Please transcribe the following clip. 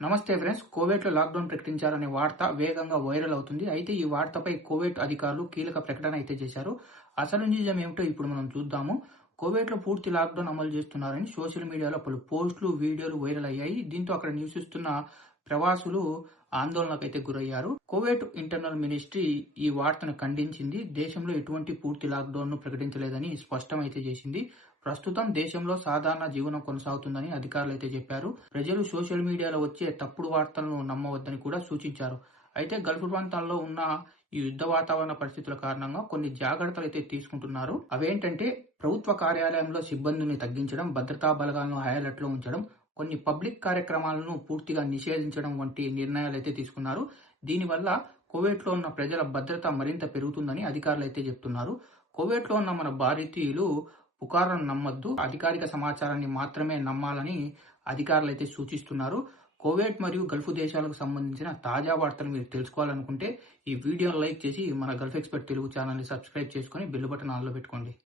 నమస్తే ఫ్రెండ్స్. కువైట్లో లాక్డౌన్ ప్రకటించారనే వార్త వేగంగా వైరల్ అవుతుంది. అయితే ఈ వార్తపై కువైట్ అధికారులు కీలక ప్రకటన అయితే చేశారు. అసలు నిజం ఏమిటో ఇప్పుడు మనం చూద్దాము. కువైట్లో పూర్తి లాక్డౌన్ అమలు చేస్తున్నారని సోషల్ మీడియాలో పలు పోస్టులు, వీడియోలు వైరల్ అయ్యాయి. దీంతో అక్కడ నివసిస్తున్న ప్రవాసులు ఆందోళనకైతే గురయ్యారు. కువైట్ ఇంటర్నల్ మినిస్ట్రీ ఈ వార్తను ఖండించింది. దేశంలో ఎటువంటి పూర్తి లాక్డౌన్ ను ప్రకటించలేదని స్పష్టమైతే చేసింది. ప్రస్తుతం దేశంలో సాధారణ జీవనం కొనసాగుతుందని అధికారులు అయితే చెప్పారు. ప్రజలు సోషల్ మీడియాలో వచ్చే తప్పుడు వార్తలను నమ్మవద్దని కూడా సూచించారు. అయితే గల్ఫ్ ప్రాంతాల్లో ఉన్న ఈ యుద్ధ వాతావరణ పరిస్థితుల కారణంగా కొన్ని జాగ్రత్తలు అయితే తీసుకుంటున్నారు. అవేంటంటే ప్రభుత్వ కార్యాలయంలో సిబ్బందిని తగ్గించడం, భద్రతా బలగాలను హై అలర్ట్ లో ఉంచడం, కొన్ని పబ్లిక్ కార్యక్రమాలను పూర్తిగా నిషేధించడం వంటి నిర్ణయాలు అయితే తీసుకున్నారు. దీనివల్ల కువైట్లో ఉన్న ప్రజల భద్రత మరింత పెరుగుతుందని అధికారులు అయితే చెప్తున్నారు. కువైట్లో ఉన్న మన భారతీయులు పుకార్లను నమ్మొద్దు, అధికారిక సమాచారాన్ని మాత్రమే నమ్మాలని అధికారులు అయితే సూచిస్తున్నారు. కువైట్ మరియు గల్ఫ్ దేశాలకు సంబంధించిన తాజా వార్తలు మీరు తెలుసుకోవాలనుకుంటే ఈ వీడియోను లైక్ చేసి మన గల్ఫ్ ఎక్స్పర్ట్ తెలుగు ఛానల్ని సబ్స్క్రైబ్ చేసుకొని బెల్ బటన్ ఆన్లో పెట్టుకోండి.